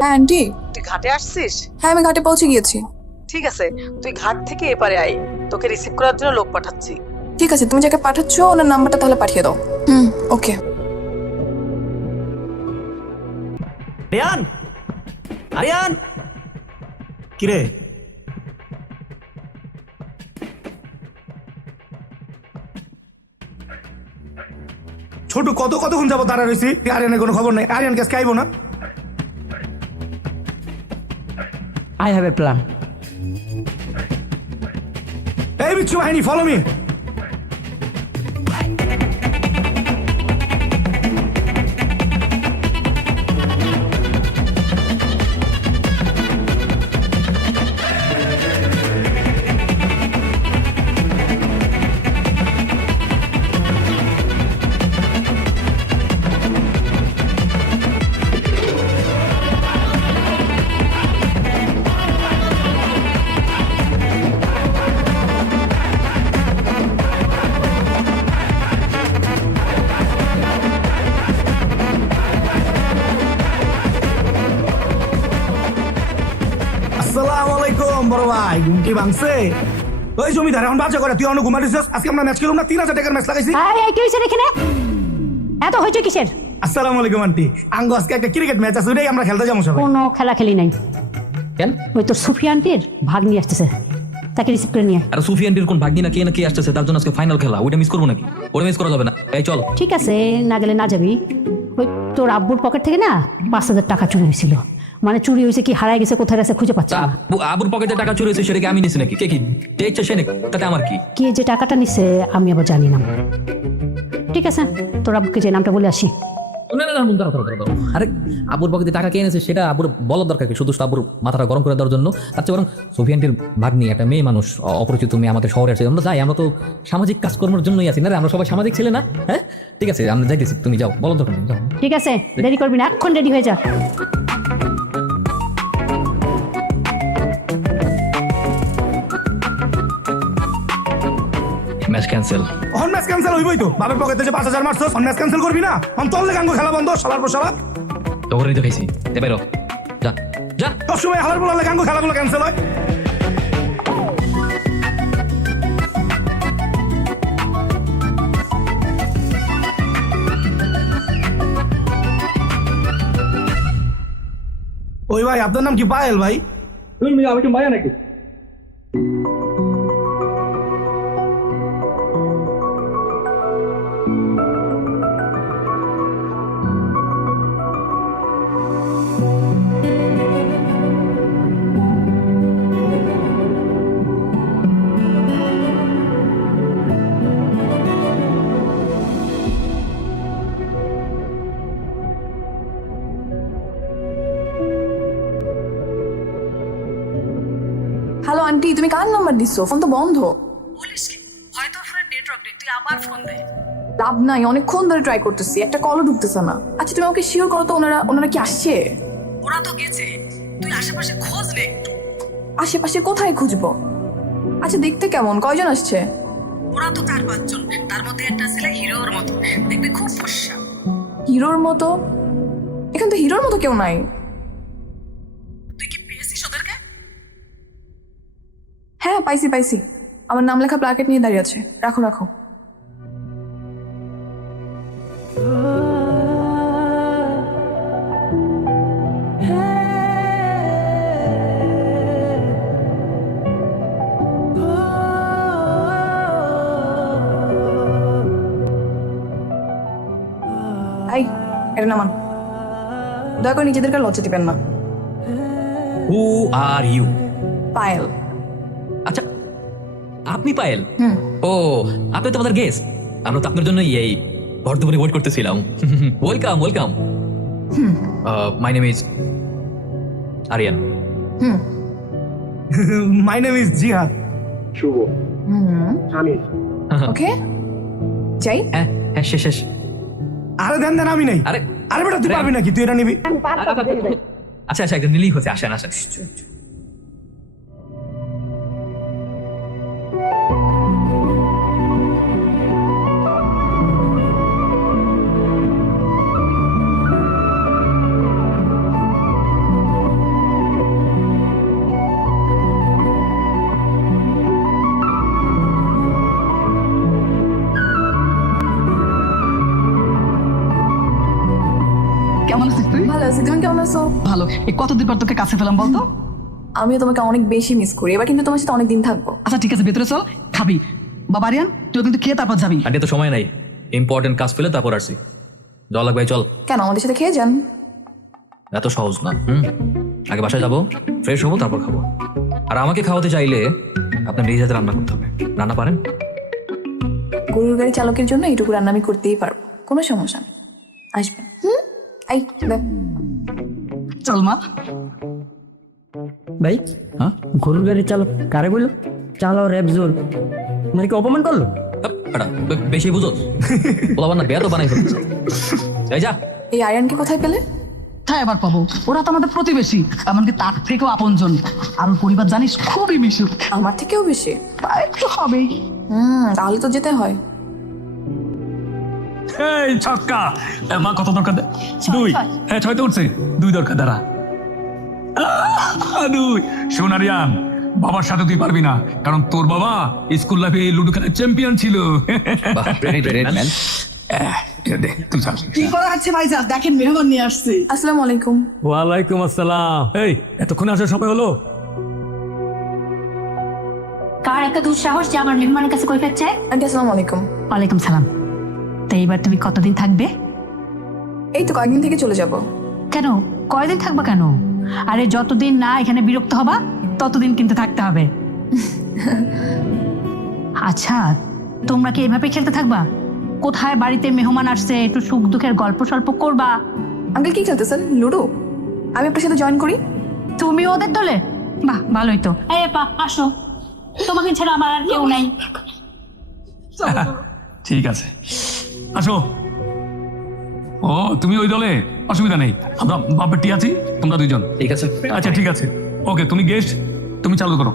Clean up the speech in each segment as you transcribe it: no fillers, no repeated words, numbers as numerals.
হ্যাঁ আন্টি। তুই ঘাটে আসছিস? হ্যাঁ আমি ঘাটে পৌঁছে গিয়েছি। ঠিক আছে, তুই ঘাট থেকে এপারে আয়, তোকে রিসিভ করার জন্য লোক পাঠাচ্ছি। ঠিক আছে, তুমি যাকে পাঠাচ্ছ ওনার নাম্বারটা তাহলে পাঠিয়ে দাও। ওকে। আরিয়ান, আরিয়ান, কিরে ছোট কতক্ষণ যাবো দাঁড়া রয়েছি? আরিয়ানের কোনো খবর নেই। আরিয়ান কাছে আইবো না? I have a plan. এই বিচ্ছু বাহিনী, ফলো মি। আসসালামু আলাইকুম বড় ভাই, ঘুমটি ভাঙছে? ওই জমিদার এখন বাচ্চা করে, তুই অন্য ঘুমাটিস? আজকে আমরা ম্যাচ খেলুম না, 3000 টাকার ম্যাচ লাগাইছি। কি হয়েছে এখানে? এত হয়েছে কিসের? আসসালামু আলাইকুম আন্টি, আঙ্গ আজকে একটা ক্রিকেট ম্যাচ আছে, ওটাই আমরা খেলতে যাবো সবাই। কোনো খেলা খেলি নাই। কেন? ওই তোর সুফিয়ানটির ভাগ নিয়ে আসতেছে, তাকে রিসিভ করে নিয়ে। আর সুফিয়ানটির কোন ভাগ্নি না কে আসতেছে, তার জন্য আজকে ফাইনাল খেলা, ওইটা মিস করবো নাকি? ওটা মিস করা যাবে না। এই চল। ঠিক আছে, না গেলে না যাবি। ওই তোর আব্বুর পকেট থেকে না 5000 টাকা চুরি হয়েছিল। মানে চুরি হয়েছে কি হারায় গেছে, কোথায় গেছে খুঁজে পাচ্ছে না। আবুর পকেটে টাকা চুরি হয়েছে, সেটা কি আমি নিছি নাকি? কে কি দেখছে সে নাকি? তাতে আমার কি? কে যে টাকাটা নিছে আমি আবার জানি না। ঠিক আছে, তোর আব্বুকে যে নামটা বলে আসি। না না না, দাঁড়াও। আরে আবুর পকেটে টাকা কে এনেছে সেটা আবুর বলার দরকার কি? শুধু আবুর মাথাটা গরম করে দেওয়ার জন্য? তার চেয়ে বরং সুফিয়ানটির ভাগ্নি একটা মেয়ে মানুষ, অপরিচিত মেয়ে, আমাদের শহরে আছে, আমরা যাই, আমরা তো সামাজিক কাজকর্মের জন্যই আছি না রে? আমরা সবাই সামাজিক ছেলে না? হ্যাঁ ঠিক আছে, আমরা যাইতেছি, তুমি যাও, বলার দরকার নেই, যাও। ঠিক আছে, দেরি করবি না, এখন রেডি হয়ে যা। Match cancel. অন ম্যাচ ক্যান্সেল হইবই তো, বাবার পকেটে যে 5000 মারছস, অন ম্যাচ ক্যান্সেল করবি না? অন চললে গাঙ্গ খেলা বন্ধ, শালার পর শালা। তো করে তো খাইছি, দে বেরো, যা যা। সব সময় হালার বলালে গাঙ্গ খেলাগুলো ক্যান্সেল হয়। ওই ভাই, আপনার নাম কি? পায়েল ভাই? আমি কি মায়া নাকি? হ্যালো আন্টি, তুমি কার নাম্বার দিছো? ফোন তো বন্ধ। বলিস কি? হয়তো ফোনের নেটওয়ার্ক নেই, তুই আবার ফোন দে। লাভ নাই, অনেকক্ষণ ধরে ট্রাই করতেছি, একটা কলও ঢুকতেছে না। আচ্ছা তুমি আমাকে শিওর করো তো, ওনারা কি আসছে? ওরা তো গেছে, তুই আশেপাশে খোঁজ নে একটু। আশেপাশে কোথায় খুঁজবো? আচ্ছা দেখতে কেমন, কয়জন আসছে? ওরা তো 4-5 জন, তার মধ্যে একটা ছেলে হিরোর মতো, দেখবি খুব ফর্সা। হিরোর মতো? এখানে তো হিরোর মতো কেউ নাই। তুই কি পেয়েছিস ওদেরকে? হ্যাঁ পাইছি, আমার নাম লেখা প্ল্যাকেট নিয়ে দাঁড়িয়ে আছে। রাখো। এই, এটা নামান। দয়া করে নিজেদেরকে লজ্জা দিবেন না। হু আর ইউ? পায়েল। আচ্ছা, আপনি পায়েল? ও, আপনি তো আমাদের গেস্ট। আমরা তো আপনার জন্য এই ভরদুপুরে ওয়েট করতেছিলাম। Welcome. My name is Aryan. My name is Jihad. শুভ। আমি ওকে, চাই? হ্যাঁ হ্যাঁ শেষ শেষ। আরে দেন দেন আমি নেই। আরে আরে বেটা তুই পারবি নাকি, তুই এটা নিবি? আচ্ছা আচ্ছা একদম নিলেই হচ্ছে, আসেন আসেন। কেমন আছিস তুই? ভালো আছি, তুমি কেমন আছো? ভালো। এই কতদিন পর তোকে কাছে পেলাম বলতো? আমিও তোমাকে অনেক বেশি মিস করি, এবার কিন্তু তোমার সাথে অনেক দিন থাকবো। আচ্ছা ঠিক আছে, ভেতরে চল, খাবি। বাবা রিয়ান, তুই কিন্তু খেয়ে তারপর যাবি। আন্টি তো সময় নাই, ইম্পর্টেন্ট কাজ ফেলে তারপর আসছি। জল লাগবে চল। কেন, আমাদের সাথে খেয়ে যান। এত সহজ না। আগে বাসায় যাবো, ফ্রেশ হবো, তারপর খাবো। আর আমাকে খাওয়াতে চাইলে আপনার নিজের হাতে রান্না করতে হবে। রান্না পারেন? গরুর গাড়ি চালকের জন্য এইটুকু রান্না আমি করতেই পারবো, কোনো সমস্যা নেই। আসবেন। এই দেখ। চল মা। ভাই হ্যাঁ গরুর গাড়ির চালক কারে বললো? চালাও র্যাবজোল মানে কি অপমান করলো? বেশি বুঝোস, বলাবার না বেয়া তো বানাই ফেলছে। এই যা। এই আরিয়ানকে কোথায় পেলে? হ্যাঁ এবার পাবো, ওরা তো আমাদের প্রতিবেশী, এমনকি তার থেকেও আপনজন। আর ওর পরিবার জানিস খুবই মিশুক। আমার থেকেও বেশি। একটু হবেই। তাহলে তো যেতে হয়। এই ছক্কা, মা কত দরকার? 2। হ্যাঁ 6 তো উঠছে, 2 দরকার। দাঁড়া 2। শোন আরিয়ান, বাবার সাথে তুই পারবি না, কারণ তোর বাবা স্কুল লাইফে লুডো খেলার চ্যাম্পিয়ন ছিল। দে, তুই চল। কি করা হচ্ছে ভাইজান? দেখেন মেহমান নিয়ে আসছে। আসসালামু আলাইকুম। ওয়ালাইকুম আসসালাম। এই এতক্ষণ আসার সময় হলো? কার একটা দুঃসাহস যে আমার মেহমানের কাছে কৈফিয়ত চায়? আন্টি আসসালামু আলাইকুম। ওয়ালাইকুম সালাম। তো এইবার তুমি কতদিন থাকবে? এই তো কয়েকদিন থেকে চলে যাব। কেন, কয়দিন থাকবা কেন? আরে যতদিন না এখানে বিরক্ত হবা ততদিন কিন্তু থাকতে হবে। আচ্ছা, তোমরা কি এভাবে খেলতে থাকবা? কোথায় বাড়িতে মেহমান আসছে, একটু সুখ দুঃখের গল্প সল্প করবা। আঙ্কেল কি খেলতেছেন? লুডো? আমি আপনার সাথে জয়েন করি। তুমি ওদের দলে? বাহ, ভালোই তো। এই পা আসো, তোমাকে ছাড়া আমার আর কেউ নাই। ঠিক আছে, আসো। ও তুমি ওই দলে? অসুবিধা নেই, আমরা বাপেরটি আছি, তোমরা 2 জন। ঠিক আছে। আচ্ছা ঠিক আছে, ওকে তুমি গেস্ট, তুমি চালু করো।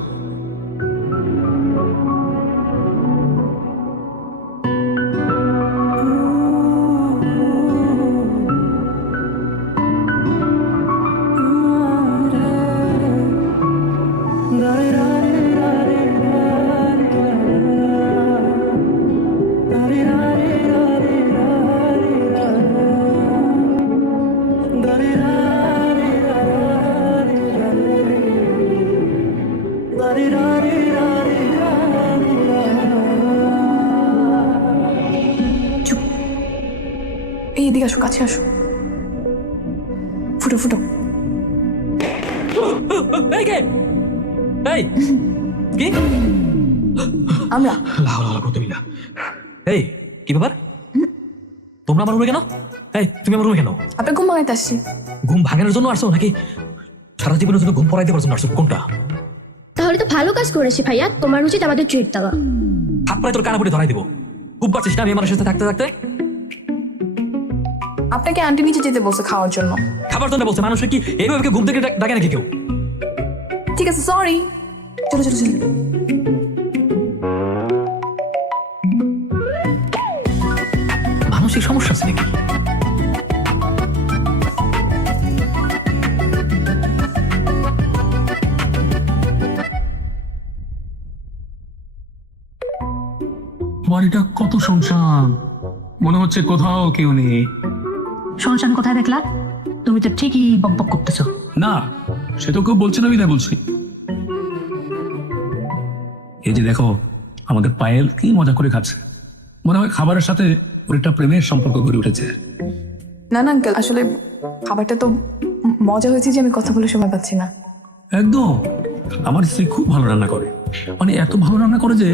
এই এদিকে আসো, কাছে আসো। ফুটো ফুটো। এই কে? এই কি? আমরা এই কি ব্যাপার? তোমরা আমার রুমে কেন? এই তুমি আমার রুমে কেন? আপনার ঘুম ভাঙাইতে আসছি। ঘুম ভাঙানোর জন্য আসছো নাকি সারা জীবনের জন্য ঘুম পড়াইতে পারছো না? আসছো কোনটা? তাহলে তো ভালো কাজ করেছি ভাইয়া, তোমার উচিত আমাদের ট্রিট দেওয়া। থাপ্পড়ে তোর কানা পড়ে ধরাই দেবো। খুব পারছিস না আমি মানুষের সাথে থাকতে থাকতে? আপনাকে আন্টি নিচে যেতে বলছে খাওয়ার জন্য। খাবার জন্য বলছে? মানুষকে কি এইভাবে ঘুম থেকে ডাকে নাকি কেউ? ঠিক আছে, সরি। চলো চলো চলো। মানসিক সমস্যা আছে নাকি? বাড়িটা কত শুনশান, মনে হচ্ছে কোথাও কেউ নেই। শুনশান কোথায় দেখলা? তুমি তো ঠিকই বকবক করতেছো। না, সে তো কেউ বলছে না, বিদায় বলছি। এই যে দেখো, আমাদের পায়েল কি মজা করে খাচ্ছে। মনে হয় খাবারের সাথে ওর একটা প্রেমের সম্পর্ক গড়ে উঠেছে। না না আঙ্কেল, আসলে খাবারটা তো মজা হয়েছে যে আমি কথা বলে সময় পাচ্ছি না। একদম, আমার স্ত্রী খুব ভালো রান্না করে, মানে এত ভালো রান্না করে যে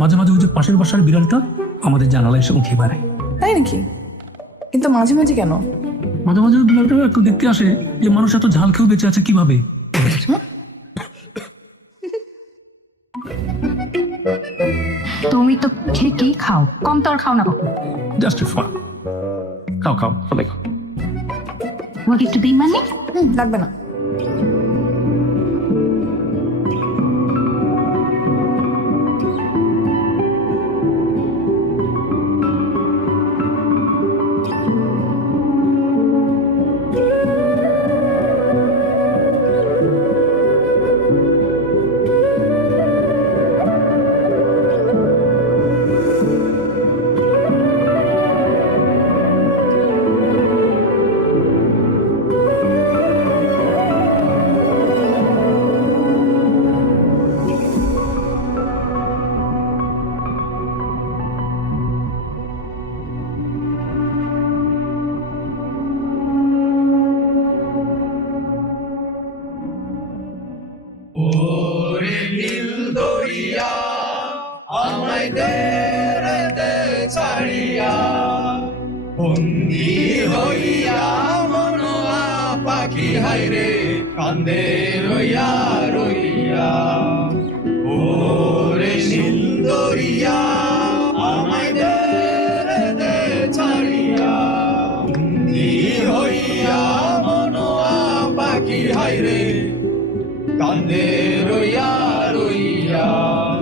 মাঝে মাঝে ওই যে পাশের বাসার বিড়ালটা আমাদের জানালায় এসে উঠে পারে। তাই নাকি? কিন্তু মাঝে মাঝে কেন? মাঝে মাঝে ওই বিড়ালটা একটু দেখতে আসে যে মানুষ এত ঝাল খেয়েও বেঁচে আছে কিভাবে। তুমি তো ঠিকই খাও, কম তো আর খাও না কখন। Just fun. খাও খাও সবাই খাও। তোমাকে একটু দিই মানে? লাগবে না।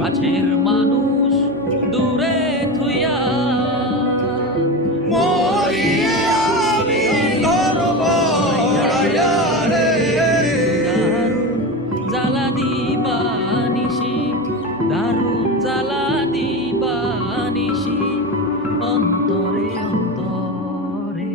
কাছের মানুষ দূরে থুইয়া জ্বালা দিবা নিশি, দারুণ জ্বালা দিবা নিশি, অন্তরে অন্তরে।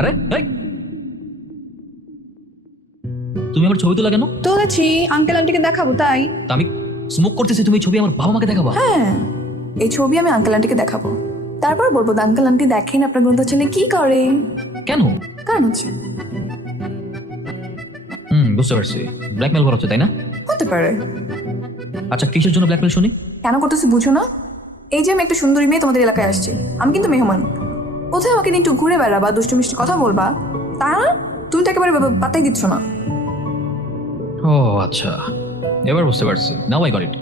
আরে এই, তুমি আমার ছবি তোলা কেন? তুলেছি আঙ্কেল আন্টিকে দেখাবো তাই। তা আমি স্মোক করতেছি, তুমি এই ছবি আমার বাবা মাকে দেখাবা? হ্যাঁ, এই ছবি আমি আঙ্কেল আন্টিকে দেখাবো, তারপর বলবো আঙ্কেল আন্টি দেখেন আপনার গ্রন্থার ছেলে কি করে। কেন? কারণ হচ্ছে বুঝতে পারছি, ব্ল্যাকমেল করা হচ্ছে তাই না? হতে পারে। আচ্ছা কিসের জন্য ব্ল্যাকমেল শুনি? কেন করতেছি বুঝো না? এই যে আমি একটা সুন্দরী মেয়ে তোমাদের এলাকায় আসছি, আমি কিন্তু মেহমান। কোথায় আমাকে নিয়ে একটু ঘুরে বেড়াবা, দুষ্টু মিষ্টি কথা বলবা, তা না তুমি তো একেবারে পাত্তাই দিচ্ছ না। ও আচ্ছা, এবার বুঝতে পারছি, নাও আই গট ইট।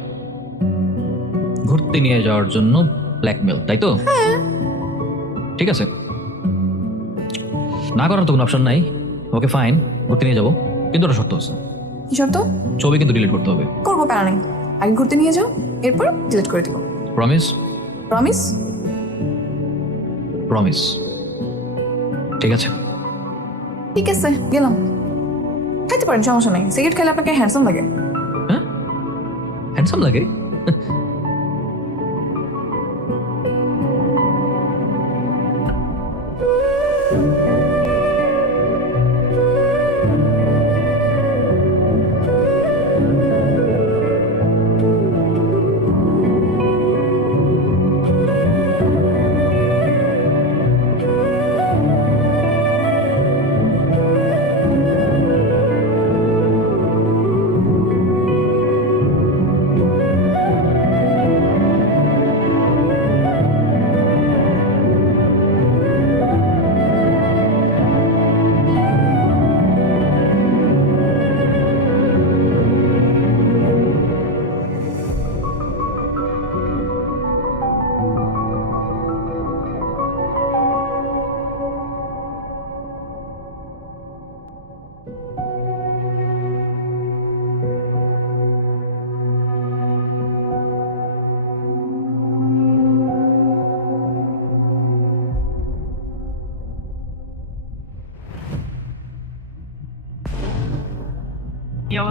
ঘুরতে নিয়ে যাওয়ার জন্য ব্ল্যাকমেল, তাই তো? ঠিক আছে, না করার তো কোনো অপশন নাই। ওকে ফাইন, ঘুরতে নিয়ে যাবো, কিন্তু ওটা শর্ত আছে। কি শর্ত? ছবি কিন্তু ডিলিট করতে হবে। করবো, প্যারা নেই। আগে ঘুরতে নিয়ে যাও, এরপর ডিলিট করে দিব। প্রমিস? প্রমিস? প্রমিস। ঠিক আছে। ঠিক আছে, গেলাম। খাইতে পারেন, সমস্যা নেই। সিগারেট খেলে আপনাকে হ্যান্ডসাম লাগে। হ্যাঁ, হ্যান্ডসাম লাগে?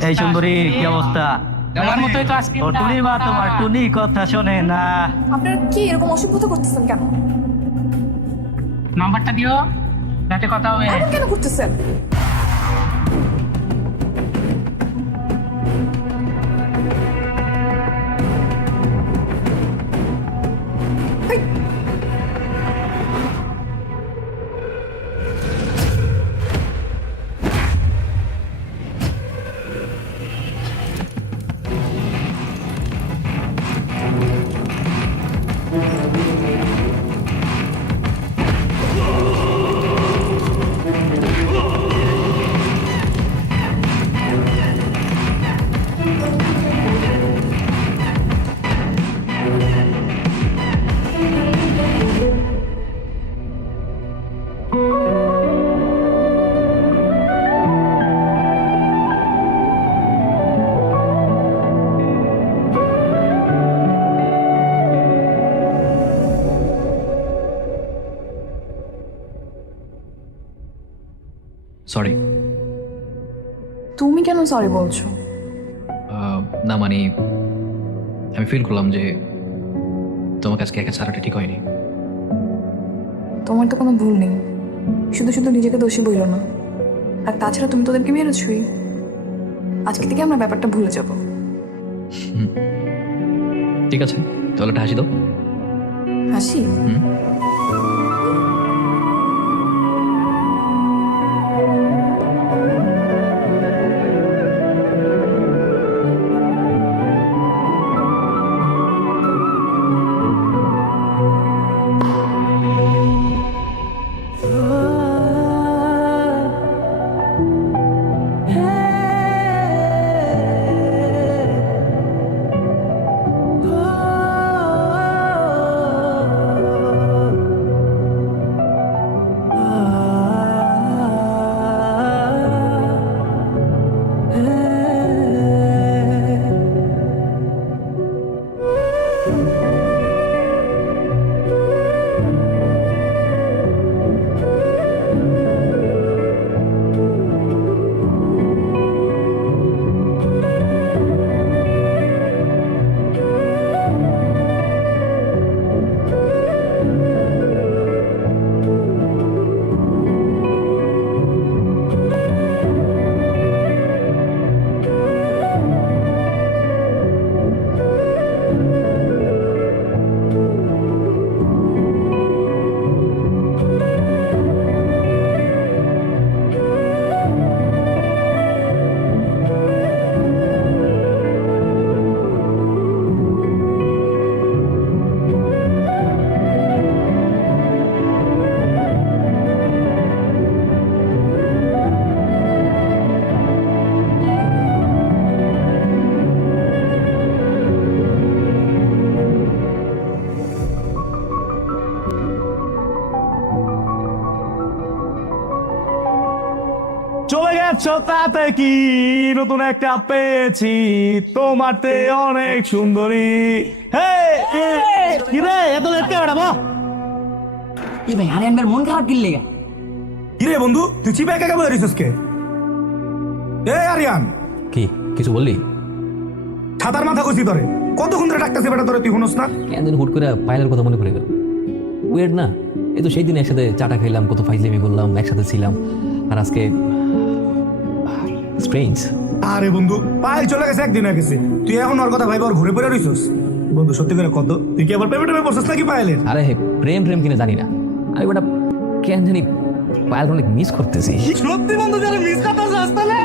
এই সুন্দরী, কি অবস্থা? আমার মতোই তো আজকে টুনি মা তোমার টুনি কথা শোনে না। আপনারা কি এরকম অসভ্যতা করতেছেন কেন? নাম্বারটা দিও, যাতে কথা হবে। এমন কেন করতেছেন? হেই! সরি। তুমি কেন সরি বলছো? না মানে আমি ফিল করলাম যে তোমাকে আজকে একা ছাড়াটা ঠিক হয়নি। তোমার তো কোনো ভুল নেই, শুধু শুধু নিজেকে দোষী বইলো না। আর তাছাড়া তুমি তোদেরকে মেরেছই। আজকে থেকে আমরা ব্যাপারটা ভুলে যাব। ঠিক আছে, তাহলে একটা হাসি দাও। হাসি? চলে গেছ তাতে কি, নতুন একটা পেয়েছি, তোমারতে অনেক সুন্দরী। কিরে এত লেট কে বেড়াবো? কি ভাই আরিয়ানবার মন খারাপ কিনলে গা? কিরে বন্ধু তুই চিপে একা কেমন রিসোর্স কে? আরিয়ান কি কিছু বললি? ছাতার মাথা কইছি তোরে, কতক্ষণ ধরে ডাকতেছে বেটা তোরে, তুই শুনোস না? কেন যেন হুট করে পায়েলের কথা মনে পড়ে গেল। ওয়েট না, এই তো সেই দিন একসাথে চাটা খাইলাম, কত ফাইজলামি করলাম, একসাথে ছিলাম, আর আজকে স্ট্রেঞ্জ। আরে বন্ধু পায়েল চলে গেছে, একদিন হয়ে গেছে, তুই এখন ওর কথা ভাইবা ওর ঘুরে পড়ে রইছস? বন্ধু সত্যি করে কত, তুই কি আবার প্রেমে টেমে পড়ছস নাকি পায়েলের? আরে প্রেম প্রেম কিনা জানি না, আমি ওটা কেন জানি পায়েল অনেক মিস করতেছি। সত্যি বন্ধু যারা মিস করতেছ তাহলে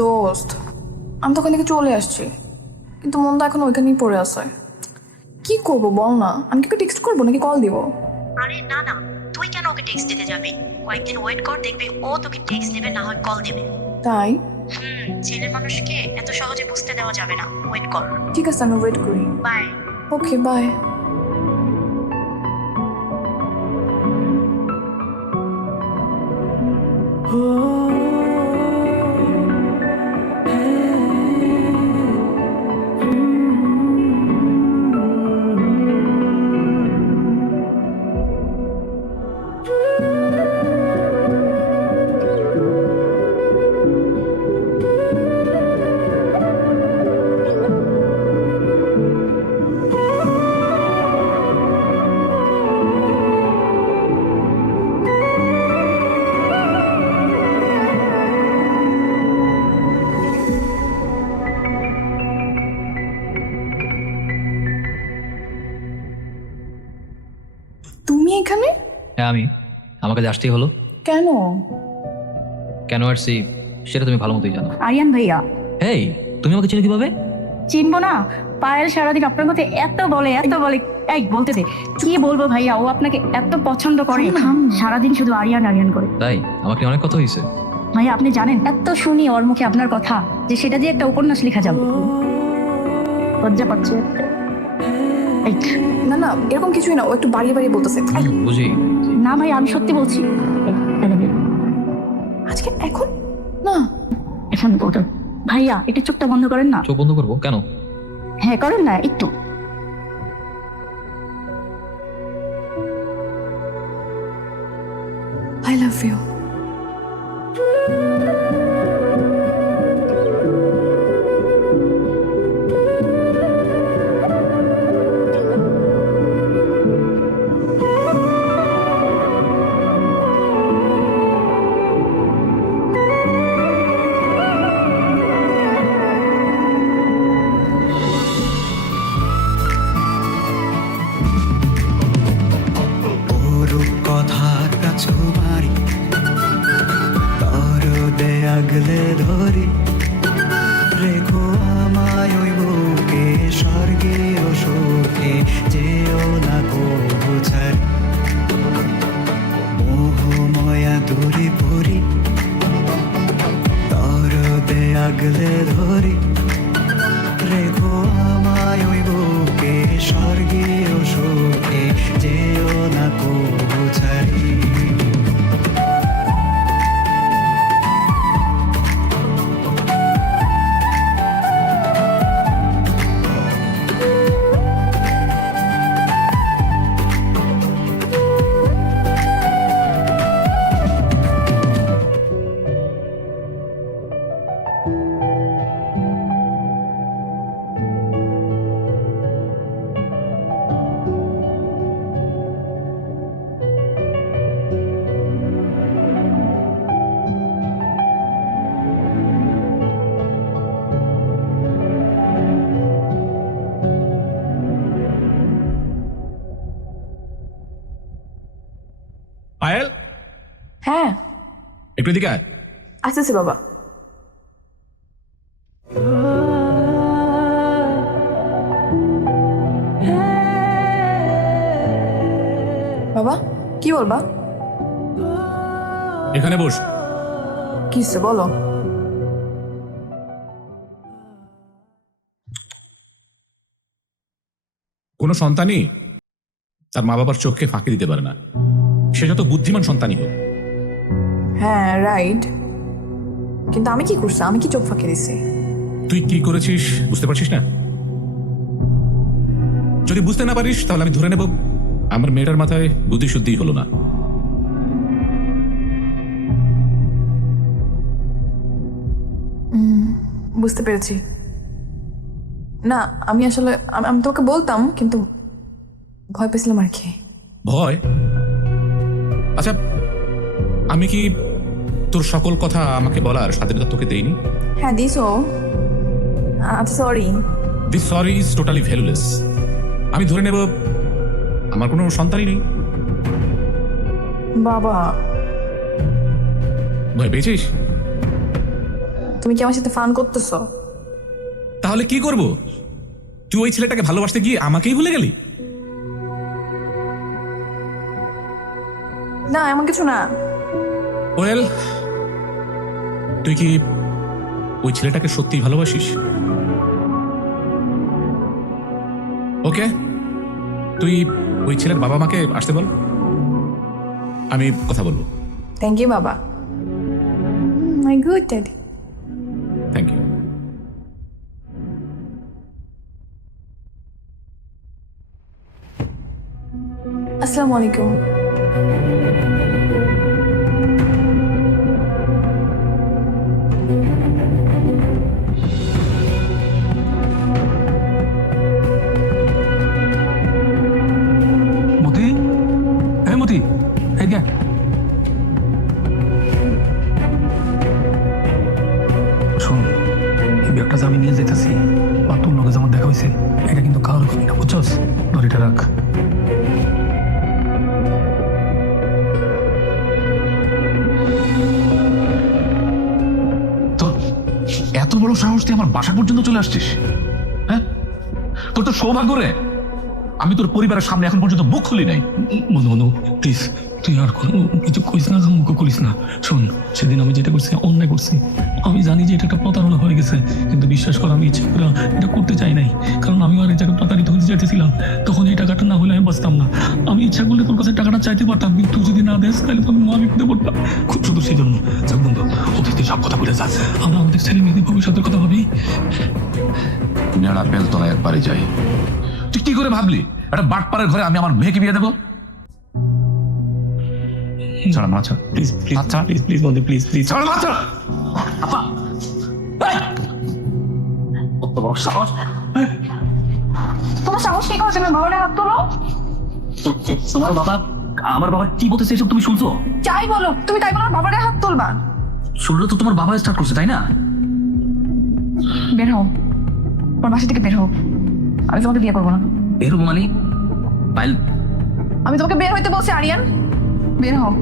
দোস্ত, আমি তো ওখান থেকে চলে আসছি, কিন্তু মন তো এখন ওইখানেই পড়ে আছে। কি করবো বল না? আমি কি টেক্সট করবো নাকি কল দিব? আরে না না, তুই কেন ওকে টেক্সট দিতে যাবি? কয়েকদিন ওয়েট কর, দেখবি ও তোকে টেক্সট দেবে, না হয় কল দেবে। তাই? ছেলের মানুষকে এত সহজে বুঝতে দেওয়া যাবে না, ওয়েট কর। ঠিক আছে, আমি ওয়েট করি। বাই। Okay, bye. তুমি এখানে? হ্যাঁ আমি, আমাকে কাছে আসতেই হলো। কেন? কেন আসছি সেটা তুমি ভালো মতোই জানো। আরিয়ান ভাইয়া, হেই, তুমি আমাকে চিনো কিভাবে? চিনবো না? পায়েল সারাদিন আপনার কথা এত বলে এত বলে। এই বলতে দে, কি বলবো ভাইয়া, ও আপনাকে এত পছন্দ করে, সারাদিন শুধু আরিয়ান আরিয়ান করে। তাই আমাকে অনেক কথা হয়েছে। ভাইয়া আপনি জানেন, এত শুনি ওর মুখে আপনার কথা যে সেটা দিয়ে একটা উপন্যাস লেখা যাবে। লজ্জা পাচ্ছে। এই, না না, এরকম কিছুই না, ও একটু বাড়িয়ে বাড়িয়ে বলতেছে। বুঝি। না ভাই, আমি সত্যি বলছি। আজকে এখন না। এখন বলতো ভাইয়া, একটু চোখটা বন্ধ করেন না। চোখ বন্ধ করবো কেন? হ্যাঁ করেন না একটু। I love you. কথাটা ছুমারি দরদে আগলে ধরি, রেখো আমায় ওই বুকে স্বর্গে ও সুখে, যেও না কবু ছাড়ি। মোহময়া দূরে পড়ি দরদে আগলে ধরি, রেখো আমায় ওই বুকে স্বর্গে ও সুখে, যেও না কবু ছাড়ি। পায়েল, হ্যাঁ, একটু এদিকে আয়। আসতেছে বাবা। বাবা কি বলবা? এখানে বস। কি হচ্ছে বলো? কোনো সন্তানই তার মা বাবার চোখকে ফাঁকি দিতে পারে না, সে যত বুদ্ধিমান সন্তানই হোক। হ্যাঁ রাইট, কিন্তু আমি কি করছি? আমি কি চোখ ফাঁকি দিছি? তুই কি করেছিস বুঝতে পারছিস না? যদি বুঝতে না পারিস তাহলে আমি ধরে নেব আমার মেয়েটার মাথায় বুদ্ধি শুদ্ধি হলো না। বুঝতে পেরেছি। না আমি আসলে আমি তোকে বলতাম, কিন্তু ভয় পেয়েছিলাম আর কি। ভয়? আচ্ছা, আমি কি তোর সকল কথা আমাকে বলার স্বাধীনতা তোকে দেইনি? হ্যাঁ দিছো। আচ্ছা sorry. This sorry is totally valueless. আমি ধরে নেব আমার কোনো সন্তানই নেই। বাবা ভয় পেয়েছিস? তুমি কি আমার সাথে ফান করতেছো? তাহলে কি করব? তুই ওই ছেলেটাকে ভালোবাসতে গিয়ে আমাকেই ভুলে গেলি? না, এমন কিছু না। ওয়েল, তুই কি ওই ছেলেটাকে সত্যিই ভালোবাসিস? ওকে, তুই ওই ছেলের বাবা মাকে আসতে বল, আমি কথা বলবো। থ্যাংক ইউ বাবা। My good daddy. Thank you. আসসালামু আলাইকুম। মতি, হ্যাঁ মতি, এই দেখ। শোন, এই ব্যাগটা যে আমি নিয়ে যেতেছি বা তোর লগে যেমন দেখা হয়েছে, এটা কিন্তু কারোর করি না, বুঝছস? দড়িটা রাখ। তোর এত বড় সাহস, তুই আমার বাসা পর্যন্ত চলে আসছিস? হ্যাঁ, তোর তো সৌভাগ্য রে, আমি তোর পরিবারের সামনে এখন পর্যন্ত মুখ খুলি নাই। বন্ধু বন্ধু প্লিজ, তুই আর কিছু কইস না, মুখ করিস না। শোন, সেদিন আমি যেটা করছি অন্যায় করছি, আমি জানি যে এটা একটা প্রতারণা হয়ে গেছে, কিন্তু বিশ্বাস কর আমি ইচ্ছে করে এটা করতে চাই নাই, কারণ আমি আর এই জায়গায় প্রতারিত হতে চাইতেছিলাম। তখন এই টাকাটা না হলে আমি বাঁচতাম না। আমি ইচ্ছা করলে তোর কাছে টাকাটা চাইতে পারতাম, কিন্তু তুই যদি না দেস তাহলে তো আমি মা বিপদে পড়তাম। খুব শুধু সেই জন্য যাক বন্ধু, অতীতে সব কথা বলে যাস, আমরা আমাদের ছেলে মেয়েদের ভবিষ্যতের কথা ভাবি। নেড়া বেলতলায় একবারে যাই। তুই কি করে ভাবলি একটা বাটপাড়ের ঘরে আমি আমার মেয়েকে বিয়ে দেবো? ছাড়া মাছা, প্লিজ প্লিজ প্লিজ প্লিজ বন্ধু, প্লিজ প্লিজ ছাড়া মাছা। আপা, কত বড় সাহস! তোমার সাহস কি করে তুমি বাবারে হাত তোলো? তোমার বাবা, আমার বাবা কি বলতেছে এসব তুমি শুনছো? যাই বলো, তুমি তাই বলো বাবারে হাত তুলবা? শুনলে তো তোমার বাবা স্টার্ট করছে, তাই না? বের হও, তোমার বাসা থেকে বের হও। আমি তোমাকে বিয়ে করবো না। বের হবো মানে? পাইল, আমি তোমাকে বের হইতে বলছি আরিয়ান, বের হও।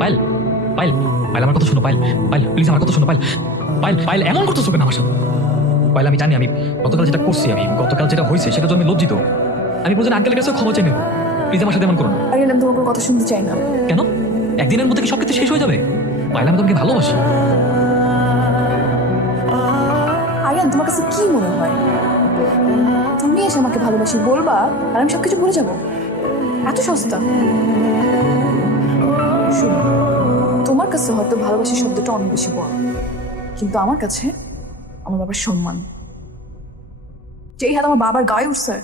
পাইল, পাইল, পাইল আমার কথা শোনো, পাইল, পাইল প্লিজ আমার কথা শোনো, পাইল, পাইল, পাইল এমন করতেছো কেন আমার সাথে? পাইল, আমি জানি আমি গতকাল যেটা করছি, আমি গতকাল যেটা হয়েছে সেটা তো আমি লজ্জিত। আমি প্রয়োজন আঙ্কেলের কাছে ক্ষমা চাই নেব, প্লিজ আমার সাথে এমন করো না। আরিয়ান, আমি তোমার কোনো কথা শুনতে চাই না। কেন? একদিনের মধ্যে কি সব কিছু শেষ হয়ে যাবে? পাইল, আমি তোমাকে ভালোবাসি। আরিয়ান, তোমার কাছে কি মনে হয় তুমি এসে আমাকে ভালোবাসি বলবা আর আমি সবকিছু ভুলে যাবো? এত সস্তা? শোনো, তোমার কাছে হয়তো ভালোবাসি শব্দটা অনেক বেশি বড়, কিন্তু আমার কাছে আমার বাবার সম্মান, যেই হাত আমার বাবার গায়ে উঠছে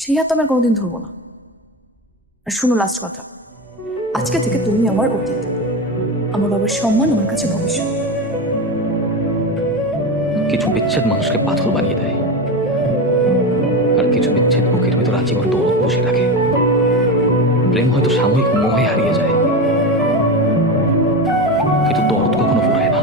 সেই হাত তো আমি আর কোনোদিন ধরবো না। আর শুনো, লাস্ট কথা, আজকে থেকে তুমি আমার অতীত, আমার বাবার সম্মান আমার কাছে ভবিষ্যৎ। কিছু বিচ্ছেদ মানুষকে পাথর বানিয়ে দেয়, আর কিছু বিচ্ছেদ বুকের ভিতর আজীবন দৌড় বসে রাখে। প্রেম হয়তো সাময়িক মোহে হারিয়ে যায়, কিন্তু দরদ কখনো ফুরায় না।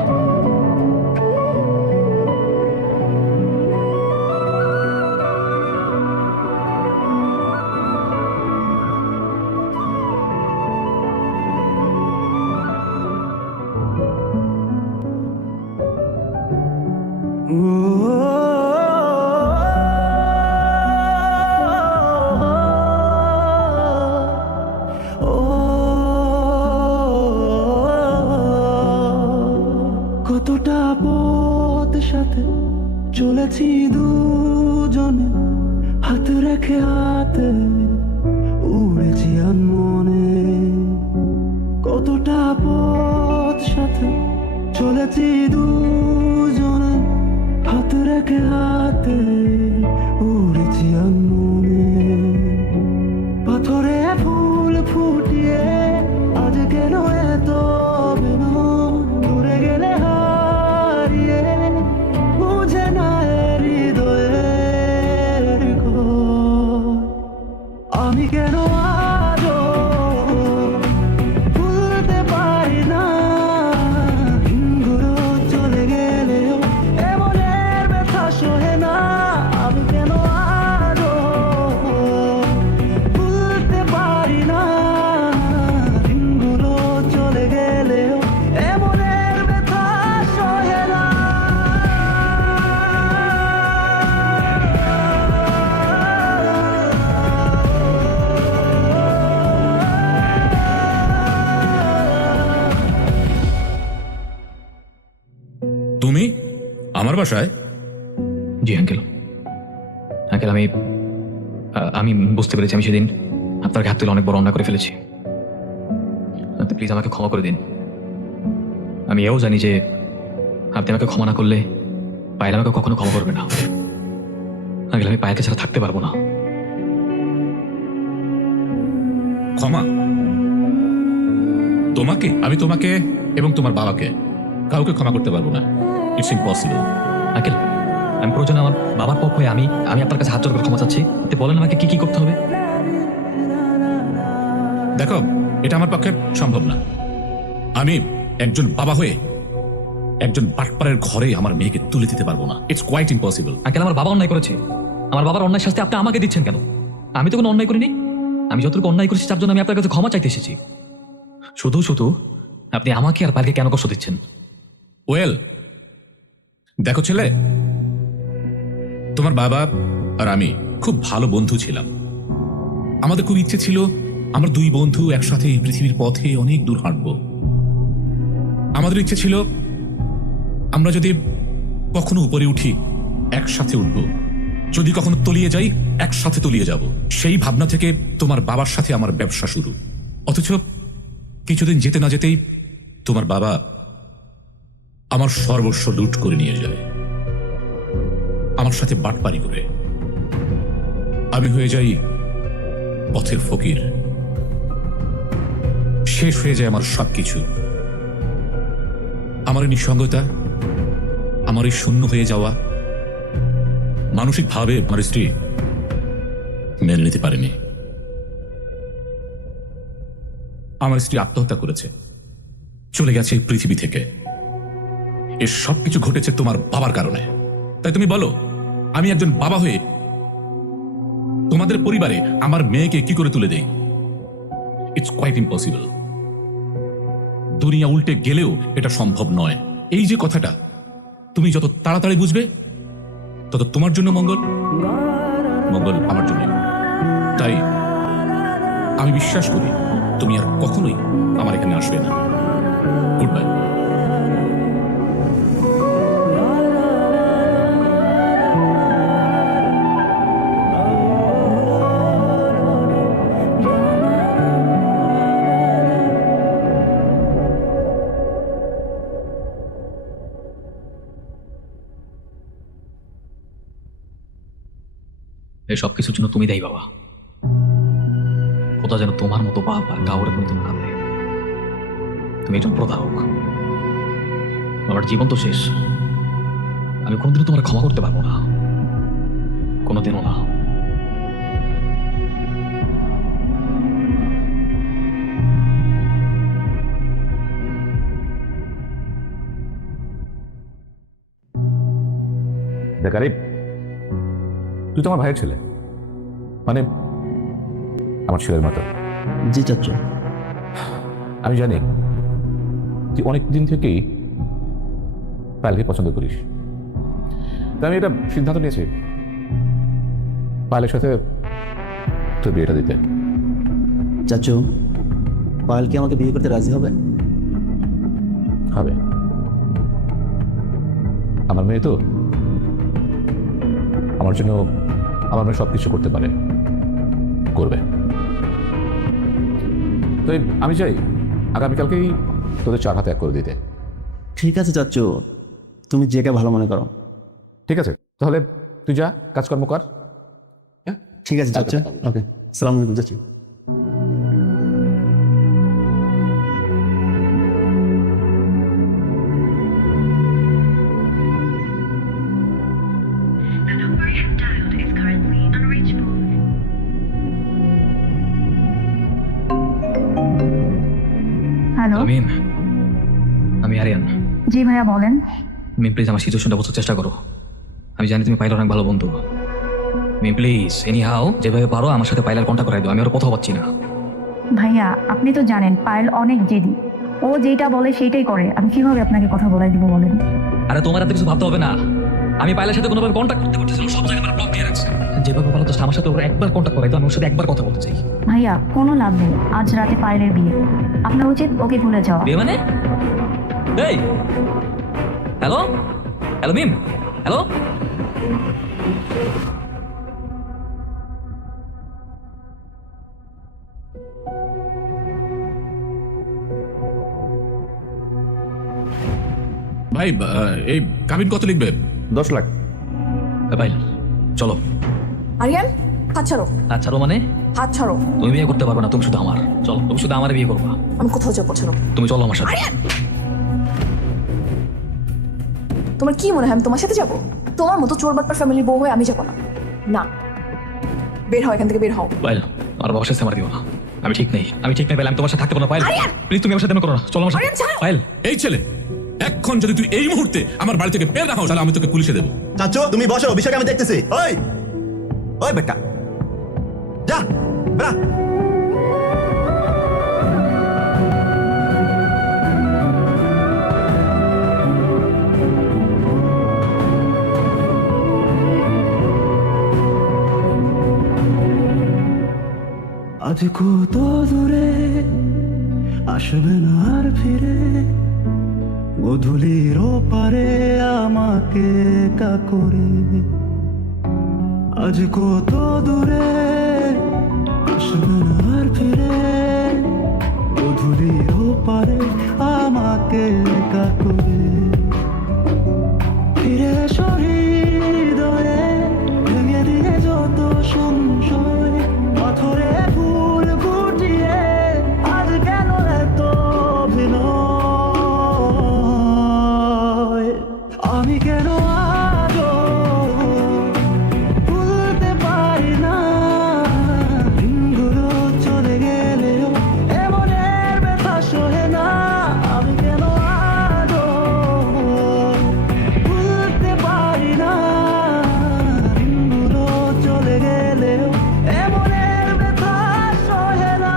সাথে চলেছি দুজনে হাত রেখে হাতে উড়েছি আনমনে কতটা পথ সাথে চলেছি দুজনে হাত রেখে হাতে উড়েছি আনমনে পাথরে ফুল ফুটিয়ে আজ কেন এত বিনয় দূরে গেলে হারিয়ে বুঝে না হৃদয়ের ঘর আমি কেন আজও ভুলতে পারি না দিনগুলো চলে গেলেও এমনের ব্যথা সহে না আমি কেন আজও ভুলতে পারি না দিনগুলো চলে গেলেও এমনের ব্যথা সহে না তুমি আমার বাসায়? জি আঙ্কেল, আঙ্কেল আমি আমি বুঝতে পেরেছি আমি সেদিন আপনার হাত তুলে অনেক বড় অন্যায় করে ফেলেছি। আপনি প্লিজ আমাকে ক্ষমা করে দিন। আমি এও জানি যে আপনি আমাকে ক্ষমা না করলে পায়েল আমাকে কখনো ক্ষমা করবে না। আঙ্কেল আমি পায়েলকে ছাড়া থাকতে পারবো না। ক্ষমা? তোমাকে? আমি তোমাকে এবং তোমার বাবাকে কাউকে ক্ষমা করতে পারবো না। It's impossible. আঙ্কেল আমি প্রয়োজনে আমার বাবার পক্ষ হয়ে আমি আপনার কাছে হাত জোড় করে ক্ষমা চাচ্ছি। আপনি বলেন আমাকে কি কি করতে হবে। দেখো, এটা আমার পক্ষে সম্ভব না। আমি একজন বাবা হয়ে একজন বাটপারের ঘরে আমার মেয়েকে তুলে দিতে পারবো না। It's quite impossible. আঙ্কেল আমার বাবা অন্যায় করেছে, আমার বাবার অন্যায় শাস্তি আপনি আমাকে দিচ্ছেন কেন? আমি তো কোনো অন্যায় করিনি। আমি যতটুকু অন্যায় করেছি তার জন্য আমি আপনার কাছে ক্ষমা চাইতে এসেছি। শুধু শুধু আপনি আমাকে আর পায়েলকে কেন কষ্ট দিচ্ছেন? ওয়েল, দেখো ছেলে, তোমার বাবা আর আমি খুব ভালো বন্ধু ছিলাম। আমাদের খুব ইচ্ছে ছিল আমরা দুই বন্ধু একসাথে এই পৃথিবীর পথে অনেক দূর হাঁটব। আমাদের ইচ্ছে ছিল আমরা যদি কখনো উপরে উঠি একসাথে উঠব, যদি কখনো তলিয়ে যাই একসাথে তলিয়ে যাব। সেই ভাবনা থেকে তোমার বাবার সাথে আমার ব্যবসা শুরু। অথচ কিছুদিন যেতে না যেতেই তোমার বাবা আমার সর্বস্ব লুট করে নিয়ে যায়, আমার সাথে বাটপারি করে। আমি হয়ে যাই পথের ফকির। শেষ হয়ে যায় আমার সবকিছু। আমার এই নিঃসঙ্গতা, আমার এই শূন্য হয়ে যাওয়া মানসিকভাবে আমার স্ত্রী মেনে নিতে পারেনি। আমার স্ত্রী আত্মহত্যা করেছে, চলে গেছে এই পৃথিবী থেকে। এর সবকিছু ঘটেছে তোমার বাবার কারণে। তাই তুমি বলো, আমি একজন বাবা হয়ে তোমাদের পরিবারে আমার মেয়েকে কি করে তুলে দেই? It's quite impossible. দুনিয়া উল্টে গেলেও এটা সম্ভব নয়। এই যে কথাটা তুমি যত তাড়াতাড়ি বুঝবে তত তোমার জন্য মঙ্গল, মঙ্গল আমার জন্য। তাই আমি বিশ্বাস করি তুমি আর কখনোই আমার এখানে আসবে না। Good bye. এই সব কিছুর জন্য তুমি দায়ী বাবা। খোদা যেন তোমার মতো বাপ আর কাউরে কোনোদিন না দেয়। তুমি একজন প্রতারক। আমার জীবন তো শেষ। আমি কোনোদিনও তোমার ক্ষমা করতে পারবো না, কোনোদিনও না। দেখ আরিফ, তুই তো আমার ভাইয়ের ছেলে, মানে আমার ছেলের মতো। জি চাচু। আমি জানি তুই অনেক দিন থেকেই পায়েলকে পছন্দ করিস। তাই আমি এটা সিদ্ধান্ত নিয়েছি পায়েলের সাথে তোর বিয়েটা দিতে। চাচু, পায়েল কি আমাকে বিয়ে করতে রাজি হবে? হবে। আমার মেয়ে তো, আমার জন্য আমার মেয়ে সবকিছু করতে পারে, করবে। তো আমি চাই আগামীকালকেই তোদের 4 হাতে 1 করে দিতে। ঠিক আছে চাচ্চু, তুমি যেকে ভালো মনে করো। ঠিক আছে, তাহলে তুই যা কাজকর্ম কর। হ্যাঁ, ঠিক আছে চাচ্চু, ওকে, সালাম আলাইকুম চাচ্চু। হ্যালো, মিম, আমি আরিয়ান। জি ভাইয়া বলেন। মিম প্লিজ আমার সিচুয়েশনটা বোঝার চেষ্টা করো। আমি জানি তুমি পাইলার অনেক ভালো বন্ধু। মিম প্লিজ এনি হাও যেভাবে পারো আমার সাথে পাইলার কন্ট্যাক্ট করাই দাও, আমি আর কোথাও পাচ্ছি না। ভাইয়া আপনি তো জানেন পায়েল অনেক জেদি, ও যেটা বলে সেইটাই করে, আমি কিভাবে আপনাকে কথা বলাই দিব বলেন? আরে তোমার এত কিছু ভাবতে হবে না, আমি পাইলার সাথে কোনোভাবে কন্ট্যাক্ট করতে পারতেছিলাম, সব জায়গায় ব্লক দিয়ে রাখছে। যেভাবে পারো তো আমার সাথে ওরা একবার কন্ট্যাক্ট করাই দাও, আমি ওর সাথে একবার কথা বলতে চাই। ভাইয়া কোনো লাভ নেই, আজ রাতে পায়েলের বিয়ে, আপনার উচিত ওকে ভুলে যাওয়া। বিয়ে মানে? এই হ্যালো হ্যালো মিম, হ্যালো। ভাই এই কাবিন কত লিখবে? 10 লাখ। ভাই চলো। আরিয়ান, হাত ছাড়ো। আচ্ছা মানে হাত ছাড়ো। তুমি বিয়ে করতে পারবে না, তুমি শুধু আমার। চলো, তুমি শুধু আমার বিয়ে করবা। আমি কোথাও যাবো, ছাড়ো। তুমি চলো আমার সাথে। তোমার কি মনে হয় আমি তোমার সাথে যাবো? তোমার মতো চোর বাটপার ফ্যামিলির বউ হয়ে আমি যাবো না। না, বের হও এখান থেকে, বের হও। পাইল, আমার বাবার সাথে আমার দিও না, আমি ঠিক নেই, আমি ঠিক নেই পাইল, আমি তোমার সাথে থাকতে পারবো না। পাইল প্লিজ তুমি আমার সাথে এমন করো না, চলো আমার সাথে। পাইল এই ছেলে, এখন যদি তুই এই মুহূর্তে আমার বাড়ি থেকে বের না হও তাহলে আমি তোকে পুলিশে দেবো। চাচ্চু তুমি বসো, বিষয়টা আমি দেখতেছি। ওই ওই বেটা, যা বেড়া। আজ কত দূরে আসবে না আর ফিরে, গধূলির পারে আমাকে একা করে। আজ কত দূরে আসবে না আর ফিরে, গধূলির পারে আমাকে একা করে। ফিরে হৃদয়ে ভেঙে দিয়ে যত সংশয়, পাথরে ফুল ফুটিয়ে আজ কেন এত অভিনয়? আমি কেন আজও ভুলতে পারি না দিনগুলো চলে গেলেও এমনের ব্যথা সহে না। আমি কেন আজও ভুলতে পারি না দিনগুলো চলে গেলেও এমনের ব্যথা সহে না।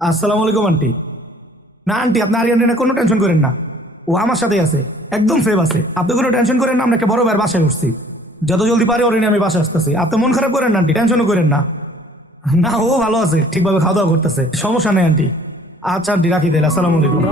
আসসালামু আলাইকুম আন্টি। না আন্টি, আপনি আরিয়ান নিয়ে কোনো টেনশন করেন না, ও আমার সাথেই আছে, একদম সেফ আছে। আপনি কোনো টেনশন করেন না, আপনাকে বড় ভাইয়ের বাসায় উঠছি, যত জলদি পারি ওর নিয়ে আমি বাসায় আসতেছি। আপনি মন খারাপ করেন না আন্টি, টেনশনও করেন না। না, ও ভালো আছে, ঠিকভাবে খাওয়া দাওয়া করতেছে, সমস্যা নেই আন্টি। আচ্ছা আন্টি, রাখি তাহলে, আসসালামু আলাইকুম।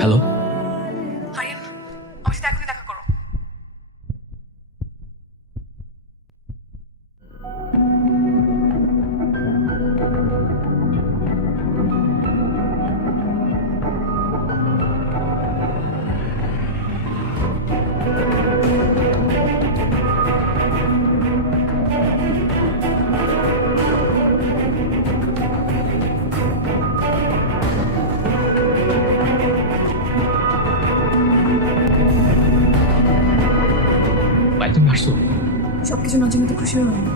হ্যালো, আরিয়ান আমার সাথে এখনই দেখা করো। ভাই তুমি আসছো? সবকিছু না জেনে তো খুশি হলাম না।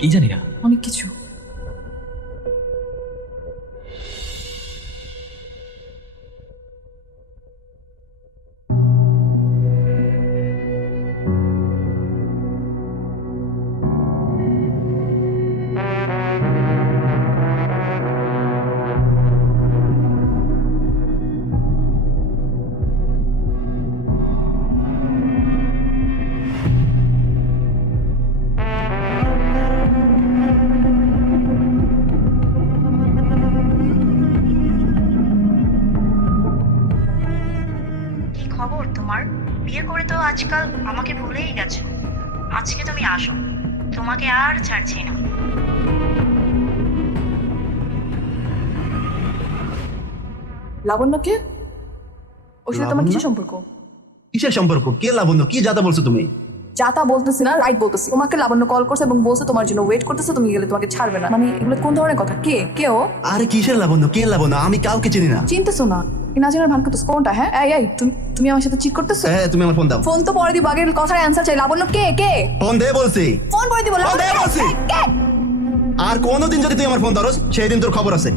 কি জানি না। অনেক কিছু। কি খবর তোমার? বিয়ে করে তো আজকাল আমাকে ভুলেই গেছো। আজকে তুমি আসো, তোমাকে আর ছাড়ছি না। লাবণ্যকে? ওর সাথে তোমার কিসের সম্পর্ক? কিসের সম্পর্ক? কে লাবণ্য? কি যাতা বলছো তুমি? যা তা বলতেছি না, রাইট বলতেছি। তোমাকে লাবণ্য কল করছে এবং বলছে তোমার জন্য ওয়েট করতেছে, তুমি গেলে তোমাকে ছাড়বে না। মানে এগুলো কোন ধরনের কথা? কে কে ও? আরে কিসের লাবণ্য? কে লাবণ্য? আমি কাউকে চিনি না। চিনতেছো না? না জানার ভান করতেছো কোনটা? হ্যাঁ এই এই তুমি আমার সাথে চিট করতেছো? হ্যাঁ, তুমি আমার ফোন দাও। ফোন তো পরে দিব, আগের কথার অ্যান্সার চাই। লাবণ্য কে কে? ফোন দে বলছি। ফোন পরে দিব। ফোন দে বলছি। আর কোনোদিন যদি তুই আমার ফোন ধরস, সেই দিন তোর খবর আছে।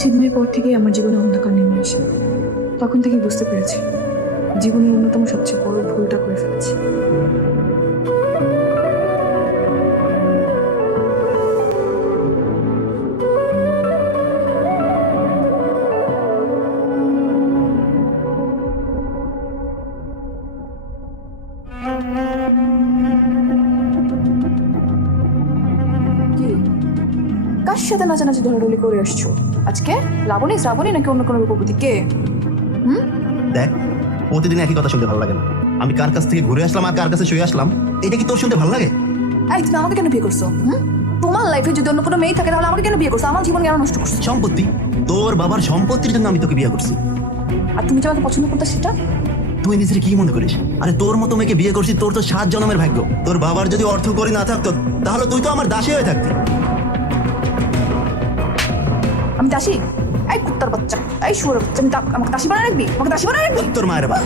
সেদিনের পর থেকেই আমার জীবনে অন্ধকার নেমে আসে। তখন থেকেই বুঝতে পেরেছি জীবনের অন্যতম সবচেয়ে বড় ভুলটা করে ফেলেছি। কি? কার সাথে নাচানাচি ধরাধরি করে আসছো আজকে? লাবণী, শ্রাবণী নাকি অন্য কোনো রূপবতী? কে? দেখ, প্রতিদিন একই কথা শুনতে ভালো লাগে না। আমি কার কাছ থেকে ঘুরে আসলাম আর কার কাছে শুয়ে আসলাম, এটা কি তোর শুনতে ভালো লাগে? এই তুমি আমাকে কেন বিয়ে করছো? তোমার লাইফে যদি অন্য কোনো মেয়ে থাকে তাহলে আমাকে কেন বিয়ে করছো? আমার জীবন কেন নষ্ট করছো? সম্পত্তি, তোর বাবার সম্পত্তির জন্য আমি তোকে বিয়ে করছি। আর তুমি যে আমাকে পছন্দ করতে সেটা? তুই নিজের কি মনে করিস? আরে তোর মতো মেয়েকে বিয়ে করছিস, তোর তো 7 জন্মের ভাগ্য। তোর বাবার যদি অর্থ করি না থাকতো, তাহলে তুই তো আমার দাসী হয়ে থাকতি। আমি দাসী? এই কুত্তার বাচ্চা, এই শুয়োরের বাচ্চা, আমাকে দাসী বানায় রাখবি? আমাকে দাসী বানায় রাখবি? তোর মায়ের বাপ।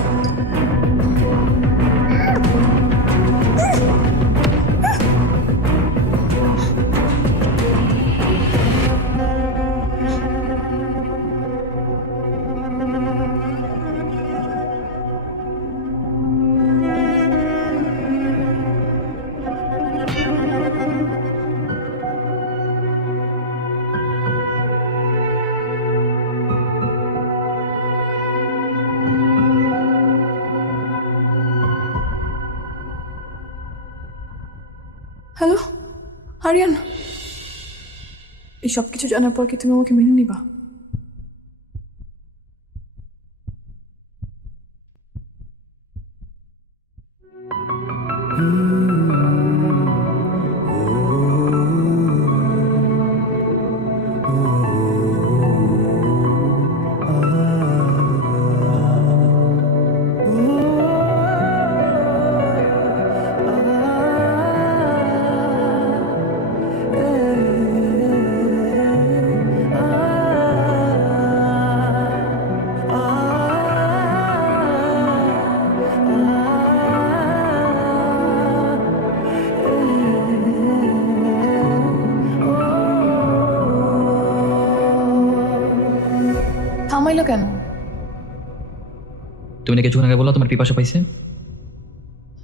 হ্যালো আরিয়ান, এই সব কিছু জানার পর কি তুমি আমাকে মেনে নিবা? থামাইলো কেন? তুমি না কিছুক্ষণ আগে বললা তোমার পিপাসা পাইছে?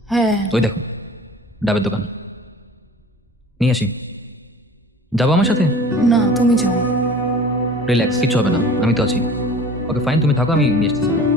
হ্যাঁ ওই দেখো ডাবের দোকান, নিয়ে আসি। যাবো আমার সাথে? না তুমি যাও। রিল্যাক্স, কিছু হবে না, আমি তো আছি। ওকে ফাইন, তুমি থাকো, আমি নিয়ে আসতেছি।